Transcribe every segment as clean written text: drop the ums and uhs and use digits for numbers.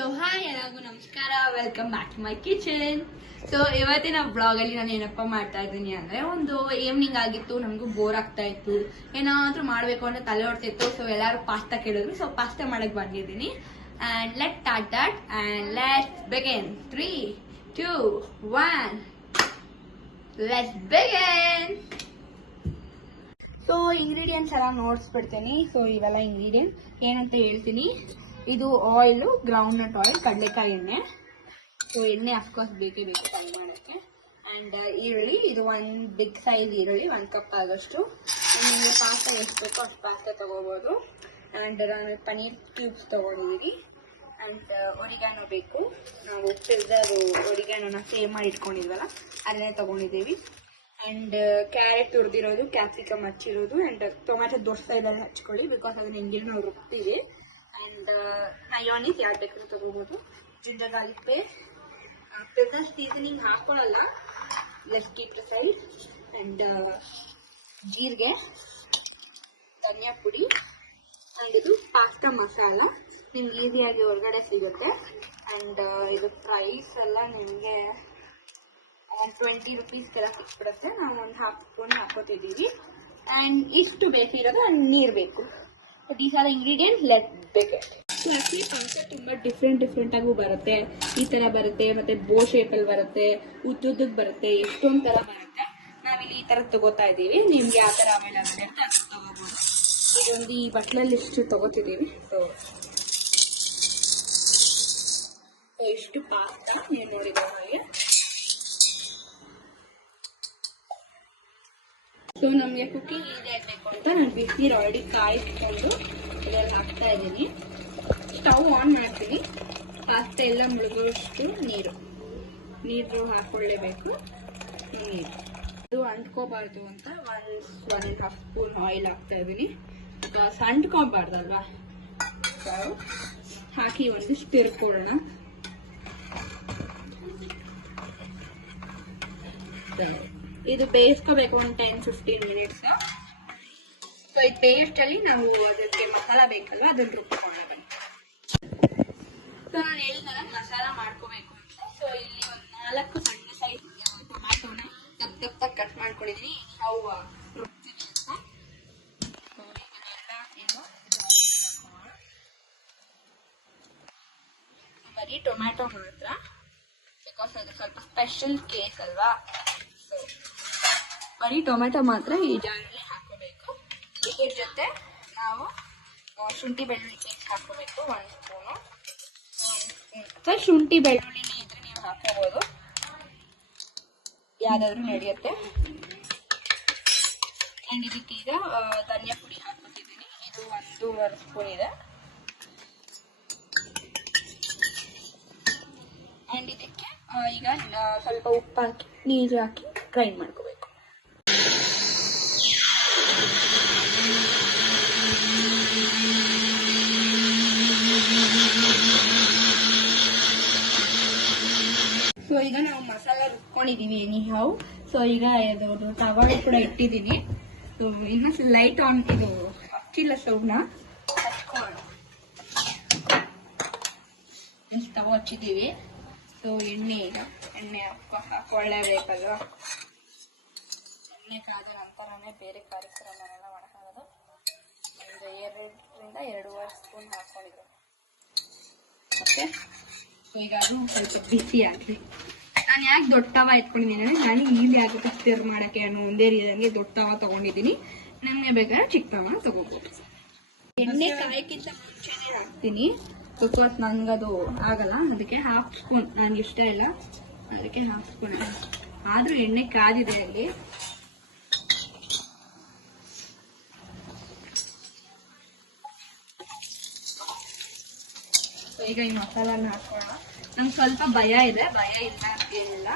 So hi ಎಲ್ಲರಿಗೂ ನಮಸ್ಕಾರ, welcome back to my kitchen. So ಇವತ್ತಿನ ಬ್ಲಾಗಲ್ಲಿ ನಾನು ಏನಪ್ಪ ಮಾಡ್ತಾ ಇದ್ದೀನಿ ಅಂದರೆ, ಒಂದು ಈವ್ನಿಂಗ್ ಆಗಿತ್ತು, ನಮಗೂ ಬೋರ್ ಆಗ್ತಾ ಇತ್ತು, ಏನಾದರೂ ಮಾಡಬೇಕು ಅಂತ ತಲೆ ಹೊಡ್ತಿತ್ತು. ಸೊ ಎಲ್ಲರೂ ಪಾಸ್ತಾ ಕೇಳಿದ್ರು, ಸೊ ಪಾಸ್ತಾ ಮಾಡಕ್ಕೆ ಬಂದಿದ್ದೀನಿ. And let start that and let's begin. 3, 2, 1 let's begin. So ingredients ಎಲ್ಲ ನೋಡಿಸ್ಬಿಡ್ತೀನಿ. ಸೊ ಇವೆಲ್ಲ ಇಂಗ್ರೀಡಿಯೆಂಟ್ ಏನಂತ ಹೇಳ್ತೀನಿ. ಇದು ಆಯಿಲು, ಗ್ರೌಂಡ್ ನಟ್ ಆಯಿಲ್, ಕಡಲೆಕಾಯಿ ಎಣ್ಣೆ. ಸೊ ಎಣ್ಣೆ ಅಫ್ಕೋರ್ಸ್ ಬೇಕೇ ಬೇಕು ಫ್ರೈ ಮಾಡೋಕ್ಕೆ. ಆ್ಯಂಡ್ ಈರುಳ್ಳಿ, ಇದು 1 ಬಿಗ್ ಸೈಜ್ ಈರುಳ್ಳಿ, 1 ಕಪ್ ಆಗೋಷ್ಟು. ನಿಮಗೆ ಪಾಸ್ತಾ ಎಷ್ಟು ಬೇಕೋ ಅಷ್ಟು ಪಾಸ್ತಾ ತೊಗೋಬೋದು. ಆ್ಯಂಡ್ ನಾನು ಪನ್ನೀರ್ ಕ್ಯೂಬ್ಸ್ ತೊಗೊಂಡಿದ್ದೀವಿ. ಆ್ಯಂಡ್ ಒರಿಗಾನೋ ಬೇಕು, ನಾವು ಪಿಜ್ಜಾದು ಒರಿಗಾನೋನ ಸೇವ್ ಮಾಡಿ ಇಟ್ಕೊಂಡಿದ್ವಲ್ಲ ಅದನ್ನೇ ತೊಗೊಂಡಿದ್ದೀವಿ. ಆ್ಯಂಡ್ ಕ್ಯಾರೆಟ್ ತುರಿದಿರೋದು, ಕ್ಯಾಪ್ಸಿಕಮ್ ಹಚ್ಚಿರೋದು, ಆ್ಯಂಡ್ ಟೊಮ್ಯಾಟೊ ದೊಡ್ಡ ಸೈಡಲ್ಲಿ ಹಚ್ಕೊಳ್ಳಿ, ಬಿಕಾಸ್ ಅದನ್ನ ಹೆಂಗಿರು ನಾವು ರುಬ್ತೀವಿ. ಆ್ಯಂಡ್ ಮಯೋನೀಸ್ ಯಾರು ಬೇಕಾದ್ರೂ ತೊಗೋಬೋದು. Ginger garlic paste, pizza seasoning ಹಾಕೊಳ್ಳಲ್ಲ, let's keep the side. And ಜೀರಿಗೆ, ಧನಿಯಾ ಪುಡಿ, ಆ್ಯಂಡ್ ಇದು ಪಾಸ್ತಾ ಮಸಾಲ ನಿಮ್ಗೆ ಈಸಿಯಾಗಿ ಹೊರಗಡೆ ಸಿಗುತ್ತೆ. ಆ್ಯಂಡ್ ಇದು ಪ್ರೈಸ್ ಎಲ್ಲ ನಿಮಗೆ 20 ರುಪೀಸ್ಗೆಲ್ಲ ಸಿಕ್ಬಿಡುತ್ತೆ. ನಾವು ಒಂದು ½ ಸ್ಪೂನ್ ಹಾಕೋತಿದ್ದೀವಿ. ಆ್ಯಂಡ್ ಇಷ್ಟು ಬೇಕಿರೋದು, ಆ್ಯಂಡ್ ನೀರು ಬೇಕು. These are ingredients, let's begin. So actually pasta ತುಂಬ ಡಿಫ್ರೆಂಟಾಗೂ ಬರುತ್ತೆ. ಈ ಥರ ಬರುತ್ತೆ, ಮತ್ತು ಬೋ ಶೇಪಲ್ಲಿ ಬರುತ್ತೆ, ಉದ್ದುದ್ದಕ್ಕೆ ಬರುತ್ತೆ, ಎಷ್ಟೊಂದು ಥರ ಬರುತ್ತೆ. ನಾವಿಲ್ಲಿ ಈ ಥರ ತೊಗೋತಾ ಇದ್ದೀವಿ. ನಿಮ್ಗೆ ಯಾವ ಥರ ಅವೈಲೇಬಲ್ ಇರುತ್ತೆ ಅದು ತೊಗೋಬೋದು. ಇದೊಂದು ಈ ಬಟ್ಲಲ್ಲಿ ಇಷ್ಟು ತೊಗೋತಿದ್ದೀವಿ. ಸೊ ಇಷ್ಟು ಪಾಸ್ತಾ ನೀವು ನೋಡಿದ ಹಾಗೆ. ಸೊ ನಮಗೆ ಕುಕ್ಕಿಂಗ್ ಈಸಿ ಆಗಬೇಕು ಅಂತ ನಾನು ಬಿಸಿನೀರು ಆಲ್ರೆಡಿ ಕಾಯಿಸ್ಕೊಂಡು ಇದರಲ್ಲಿ ಹಾಕ್ತಾ ಇದ್ದೀನಿ. ಸ್ಟವ್ ಆನ್ ಮಾಡ್ತೀನಿ. ಪಾಸ್ತಾ ಎಲ್ಲ ಮುಳುಗೋಷ್ಟು ನೀರು ಹಾಕೊಳ್ಳೇಬೇಕು. ನೀರು ಅದು ಅಂಟ್ಕೋಬಾರ್ದು ಅಂತ 1.5 ಸ್ಪೂನ್ ಆಯಿಲ್ ಹಾಕ್ತಾ ಇದ್ದೀನಿ. ಬಿಕಾಸ್ ಅಂಟ್ಕೋಬಾರ್ದಲ್ವಾ. ಸೊ ಹಾಕಿ ಒಂದು ತಿರ್ಕೊಳ್ಳೋಣ. ಇದು ಬೇಯಿಸ್ಕೋಬೇಕು ಒಂದು 10-15 ಮಿನಿಟ್ಸ್. ಸೊ ಈ ಪೇಸ್ಟಲ್ಲಿ ನಾವು ಅದಕ್ಕೆ ಮಸಾಲ ಬೇಕಲ್ವ, ಅದನ್ನು ರುಬ್ಕೊಳ್ಳೋಣ ಬನ್ನಿ. ಸೊ ನಾನು ಹೇಳಿದ್ನಲ್ಲ ಮಸಾಲ ಮಾಡ್ಕೋಬೇಕು ಅಂತ. ಸೊ ಇಲ್ಲಿ ಒಂದು 4 ಸಣ್ಣ ಸೈಜ್ ಟೊಮ್ಯಾಟೋನ ದಪ್ಪ ಕಟ್ ಮಾಡ್ಕೊಂಡಿದ್ದೀನಿ. ನಾವು ರುಬ್ತೀವಿ ಅಂತ. ಸೊ ಇದನ್ನೆಲ್ಲ ಏನು ಬರೀ ಟೊಮ್ಯಾಟೊ ಮಾತ್ರ, ಬಿಕಾಸ್ ಅದು ಸ್ವಲ್ಪ ಸ್ಪೆಷಲ್ ಕೇಸ್ ಅಲ್ವಾ. ಸೊ ಬರೀ ಟೊಮೆಟೊ ಮಾತ್ರ ಈ ಜಾರಲ್ಲಿ ಹಾಕೋಬೇಕು. ಇದ್ರ ಜೊತೆ ನಾವು ಶುಂಠಿ ಬೆಳ್ಳುಳ್ಳಿ ಪೇಸ್ಟ್ ಹಾಕೋಬೇಕು 1 ಸ್ಪೂನು. ಅಥವಾ ಶುಂಠಿ ಬೆಳ್ಳುಳ್ಳಿನೇ ಇದ್ರೆ ನೀವು ಹಾಕೋಬೋದು, ಯಾವುದಾದ್ರೂ ನಡೆಯುತ್ತೆ. ಆ್ಯಂಡ್ ಇದಕ್ಕೀಗ ಧನಿಯಾ ಪುಡಿ ಹಾಕೋತಿದ್ದೀನಿ. ಇದು 1.5 ಸ್ಪೂನ್ ಇದೆ. ಆ್ಯಂಡ್ ಇದಕ್ಕೆ ಈಗ ಸ್ವಲ್ಪ ಉಪ್ಪು ಹಾಕಿ ನೀರು ಹಾಕಿ ಗ್ರೈಂಡ್ ಮಾಡ್ಕೋಬೇಕು. ಸೊ ಈಗ ನಾವು ಮಸಾಲ ರುಬ್ಕೊಂಡಿದ್ದೀವಿ ಎನಿಹೌ. ಸೊ ಈಗ ಇದು ತವಾಡೆ ಕೂಡ ಇಟ್ಟಿದ್ದೀನಿ. ಸೊ ಇನ್ನೊಂದು ಲೈಟ್ ಆನ್, ಇದು ಹಚ್ಚಿಲ್ಲ ಸ್ಟವ್ನ, ಹಚ್ಕೊಳ್ಳೋಣ. ಸ್ಟವ್ ಹಚ್ಚಿದ್ದೀವಿ. ಸೊ ಎಣ್ಣೆ, ಈಗ ಎಣ್ಣೆ ಹಾಕೊಳ್ಳೇಬೇಕಲ್ವ. ಎಣ್ಣೆ ಕಾದ ನಂತರನೇ ಬೇರೆ ಕಾರ್ಯಕ್ರಮನೆಲ್ಲ ಮಾಡೋದು. ಒಂದು 2-2.5 ಸ್ಪೂನ್ ಹಾಕೊಂಡಿದ್ದೆ. ಓಕೆ, ಸೊ ಈಗ ಅದು ಸ್ವಲ್ಪ ಬಿಸಿ ಆಗಲಿ. ನಾನು ಯಾಕೆ ದೊಡ್ಡ ತವ ಎತ್ಕೊಂಡಿದ್ದೀನಿ ಅಂದರೆ, ನನಗೆ ಈಸಿ ಆಗುತ್ತೆ ಸ್ಟಿರ್ ಮಾಡೋಕ್ಕೆ ಅನ್ನೋ ಒಂದೇ ರೀತಿಯಾಗಿ ದೊಡ್ಡ ತವ ತೊಗೊಂಡಿದ್ದೀನಿ. ನಿಮಗೆ ಬೇಕಾದ್ರೆ ಚಿಕ್ಕ ತವ ತೊಗೋಬೋದು. ಎಣ್ಣೆ ಕಾಯಕ್ಕಿಂತ ಮುಂಚೆನೇ ಹಾಕ್ತೀನಿ, ಬಿಕಾಸ್ ನನಗದು ಆಗಲ್ಲ. ಅದಕ್ಕೆ ½ ಸ್ಪೂನ್, ನನಗೆ ಇಷ್ಟ ಇಲ್ಲ, ಅದಕ್ಕೆ ½ ಸ್ಪೂನ್. ಆದರೂ ಎಣ್ಣೆ ಕಾದಿದೆ ಅಲ್ಲಿ. ಈಗ ಈ ಮಸಾಲನ್ನ ಹಾಕೋಣ. ನಂಗೆ ಸ್ವಲ್ಪ ಭಯ ಇದೆ, ಭಯ ಇಲ್ಲ ಅಂತ ಏನಿಲ್ಲ.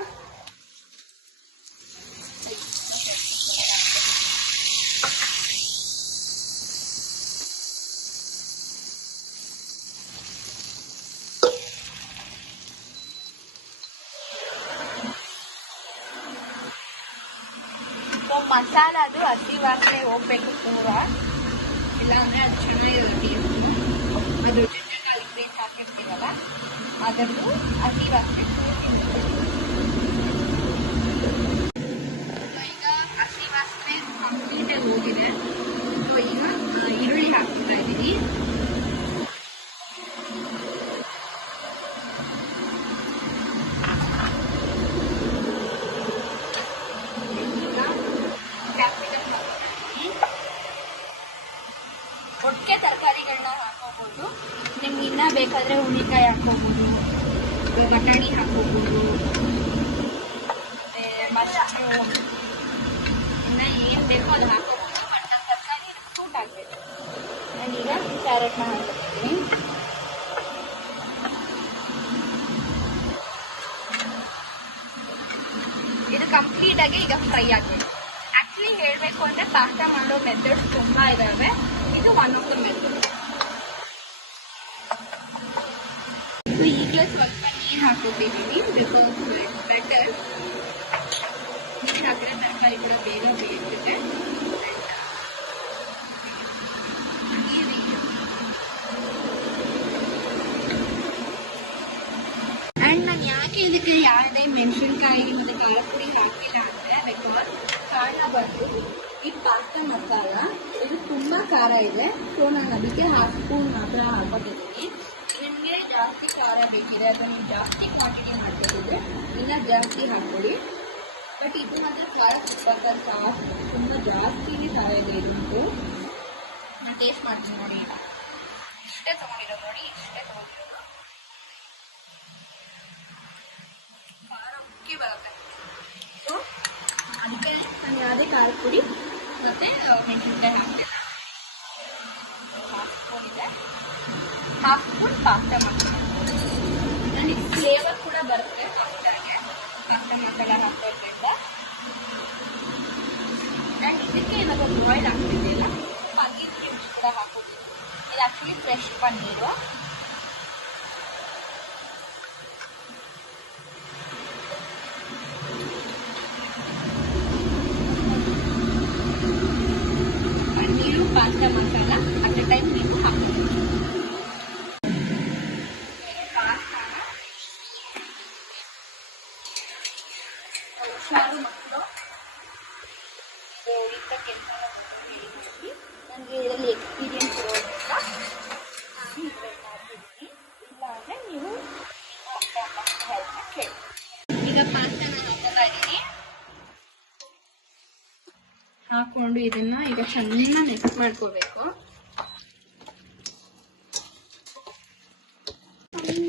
ಮಸಾಲ ಅದು ಹಸಿ ವಾಸನೆ ಹೋಗ್ಬೇಕು ಪೂರ, ಇಲ್ಲ ಅಂದ್ರೆ ಅದು ಚೆನ್ನಾಗಿರುತ್ತೆ. ಅದು ಜಿಂಜರ್ ಗಾರ್ಲಿಕ್ ಪೇಸ್ಟ್ ಹಾಕಿರ್ತೀವಲ್ಲ ಅದರದ್ದು ಹಸಿ ವಾಸನೆ. ಈಗ ಹಸಿ ವಾಸನೆ ಕಂಪ್ಲೀಟಾಗಿ ಹೋಗಿದೆ. ಸೊ ಈಗ ಈರುಳ್ಳಿ ಹಾಕ್ತಾ ಇದ್ದೀವಿ. ಒಟ್ಟಿಗೆ ತರಕಾರಿಗಳನ್ನ ಹಾಕೋಬಹುದು. ನಿಮ್ಗೆ ಇನ್ನ ಬೇಕಾದ್ರೆ ಹುಳಿಕಾಯಿ ಹಾಕೋಬಹುದು, ಬಟಾಣಿ ಹಾಕೋಬಹುದು, ಮಶ್ರೂಮ್, ಇನ್ನ ಏನ್ ಬೇಕೋ ಅದು ಹಾಕೋಬಹುದು. ಬಟ್ ನಮ್ಮ ತರಕಾರಿ ಸೂಟ್ ಆಗ್ಬೇಕು. ನಾನೀಗ ಕ್ಯಾರೆಟ್ನ ಹಾಕೋತೀನಿ. ಇದು ಕಂಪ್ಲೀಟ್ ಆಗಿ ಈಗ ಫ್ರೈ ಆಗಬೇಕು. ಆಕ್ಚುಲಿ ಹೇಳ್ಬೇಕು ಅಂದ್ರೆ ಪಾಸ್ತಾ ಮಾಡೋ ಮೆಥಡ್ಸ್ ತುಂಬಾ ಇದಾವೆ. ಇದು ಒನ್ ಆಫ್ ದ ಮೆಥಡ್. ಈಗಲೇ ಸ್ವಲ್ಪ ನೀರು ಹಾಕೋತಿದ್ದೀವಿ, ಬಿಕಾಸ್ ಇಟ್ಸ್ ಬೆಟರ್. ನೀರು ಹಾಕಿದ್ರೆ ತರಕಾರಿ ಕೂಡ ಬೇಗ ಬೇಯುತ್ತೆ. ಆ್ಯಂಡ್ ನಾನು ಯಾಕೆ ಇದಕ್ಕೆ ಯಾವುದೇ ಮೆಣಸಿನ್ಕಾಯಿ ಮತ್ತು ಖಾರ ಪುಡಿ ಹಾಕಿಲ್ಲ ಅಂದರೆ, ಬಿಕಾಸ್ ಕಾರಣ ಬಂದು ಈ ಪಾಸ್ತಾ ಮಸಾಲ ಇದು ತುಂಬ ಖಾರ ಇದೆ. ಸೊ ನಾನು ಅದಕ್ಕೆ 1/2 ಸ್ಪೂನ್ ಮಾತ್ರ ಹಾಕೋತಿದ್ದೀನಿ. ನಿಮಗೆ ಜಾಸ್ತಿ ಖಾರ ಬೇಕಿದೆ ಅಥವಾ ನೀವು ಜಾಸ್ತಿ ಕ್ವಾಂಟಿಟಿ ಮಾಡ್ಕೊತಿದ್ರೆ ಇನ್ನೂ ಜಾಸ್ತಿ ಹಾಕ್ಕೊಳ್ಳಿ. ಬಟ್ ಇದು ಮಾತ್ರ ಖಾರ ತುಂಬ ಜಾಸ್ತಿನೇ ಖಾರ ಇದೆ. ಇದಂತೂ ನಾನು ಟೇಸ್ಟ್ ಮಾಡ್ತೀನಿ ನೋಡಿ. ಇಷ್ಟೇ ತೊಗೊಂಡಿರೋದು ನೋಡಿ, ಇಷ್ಟೇ ತೊಗೊಂಡಿರೋದು. ಖಾರ ಉಕ್ಕಿ ಬರುತ್ತೆ. ಸೊ ಅದಕ್ಕೆ ನಾನು ಯಾವುದೇ ಖಾರದ ಪುಡಿ ಮತ್ತು ಮೆಣಸಿನ್ಕಾಯಿ ಹಾಕ್ತಿಲ್ಲ. 1/2 ಸ್ಪೂನ್ ಇದೆ, 1/2 ಸ್ಪೂನ್ ಪಾಸ್ತಾ ಮಸಾಲ. ನನಗೆ ಫ್ಲೇವರ್ ಕೂಡ ಬರುತ್ತೆ ಪಾಸ್ತಾಗೆ ಪಾಸ್ತಾ ಮಸಾಲ ಹಾಕೋದ್ರಿಂದ. ಆ್ಯಂಡ್ ಇದಕ್ಕೆ ಏನಾದರೂ ಬಾಯ್ಲ್ ಹಾಕ್ತಿದ್ದಿಲ್ಲ, ಪನ್ನೀರ್ ಕ್ಯೂಬ್ಸ್ ಕೂಡ ಹಾಕೋದಿಲ್ಲ. ಇದು actually fresh paneer. Paneer pasta masala at A time ನೀವು ಹಾಕೋದು. ಪಾಸ್ತಾನ ಹುಷಾರು ಮಕ್ಕಳು ಇಂಥ ಕೆಲಸ ಹೇಳಿ. ನನಗೆ ಇದರಲ್ಲಿ ಎಕ್ಸ್ಪೀರಿಯನ್ಸ್ ಇರೋದ್ರಿಂದ ನಾನು ಇನ್ವೈಟ್ ಮಾಡ್ತಿದ್ದೀನಿ. ಇಲ್ಲ ಅಂದರೆ ನೀವು ಹೆಲ್ಪ್ನ ಕೇಳಿ. ಈಗ ಪಾಸ್ತಾನ ಹಾಕೋತಾ ಇದ್ದೀನಿ. ಹಾಕೊಂಡು ಇದನ್ನ ಈಗ ಚೆನ್ನಾಗಿ ಮಿಕ್ಸ್ ಮಾಡ್ಕೋಬೇಕು.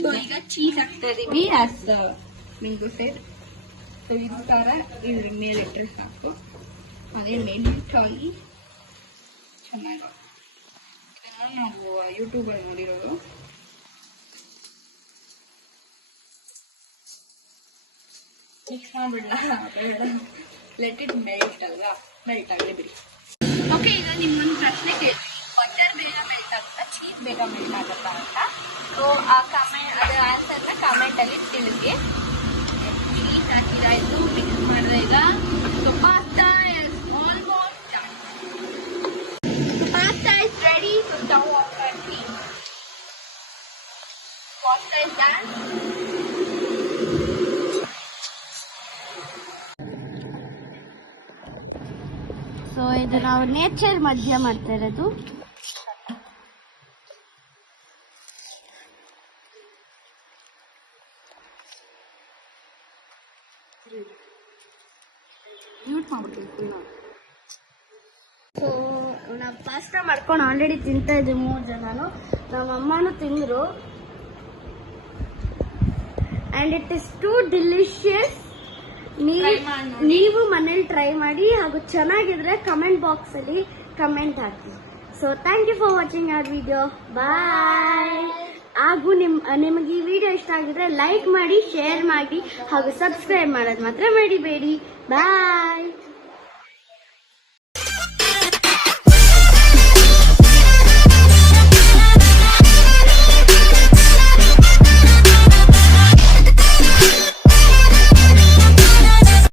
ಸೊ ಈಗ ಚೀಸ್ ಹಾಕ್ತಾ ಇದೀವಿ. ಆಸ್ ಮಿಂಗು ಸೈಡ್ ಸೊ ಇದು ಖಾರ ಇದ್ರ ಮೇಲೆ ಇಟ್ಟರೆ ಸಾಕು. ಅದೇ ಮೆಣಸಿನಕಾಯಿ ಚೆನ್ನಾಗಿ. ಇದನ್ನ ನಾವು ಯೂಟ್ಯೂಬಲ್ಲಿ ನೋಡಿರೋದು. ಮಿಕ್ಸ್ ಮಾಡ್ಬಿಡಲ್ಲ, ಲೆಟ್ ಇಟ್ ಮೆಲ್ಟ್ ಅಲ್ವಾ, ಮೆಲ್ಟ್ ಆಗಲಿ ಬಿಡಿ. ಓಕೆ, ಈಗ ನಿಮ್ಮೊಂದು ಪ್ರಶ್ನೆ ಕೇಳ್ತೀನಿ. ಬಟರ್ ಬೇಗ ಮೆಲ್ಟ್ ಆಗುತ್ತಾ, ಚೀಸ್ ಬೇಗ ಮೆಲ್ಟ್ ಆಗುತ್ತಾ ಅಂತ. ಸೊ ಅದರ ಆನ್ಸರ್ನ ಕಮೆಂಟಲ್ಲಿ ತಿಳಿಸಿ. ಚೀಸ್ ಹಾಕಿದಾಯ್ತು, ಮಿಕ್ಸ್ ಮಾಡಿದ್ರೆ ಈಗ so pasta is almost done. So pasta is ready. So stove off ಮಾಡಿ. Pasta is done. ಸೊ ಇದು ನಾವು ನೇಚರ್ ಮಧ್ಯ ಮಾಡ್ತಾ ಇರೋದು. ಸೊ ನಾವು ಪಾಸ್ತಾ ಮಾಡ್ಕೊಂಡು ಆಲ್ರೆಡಿ ತಿಂತಾ ಇದ್ದೀವಿ 3 ಜನನು. ನಮ್ಮ ಅಮ್ಮನೂ ತಿಂದರು. And it is too delicious. ನೀವು ಮನೇಲಿ ಟ್ರೈ ಮಾಡಿ, ಹಾಗೂ ಚೆನ್ನಾಗಿದ್ರೆ ಕಮೆಂಟ್ ಬಾಕ್ಸ್ ಅಲ್ಲಿ ಕಮೆಂಟ್ ಹಾಕಿ. So thank you for watching our video. Bye. ಹಾಗೂ ನಿಮಗೆ ಈ ವಿಡಿಯೋ ಇಷ್ಟ ಆಗಿದ್ರೆ ಲೈಕ್ ಮಾಡಿ, ಶೇರ್ ಮಾಡಿ, ಹಾಗೂ ಸಬ್ಸ್ಕ್ರೈಬ್ ಮಾಡೋದು ಮಾತ್ರ ಮರಿಬೇಡಿ. ಬಾಯ್.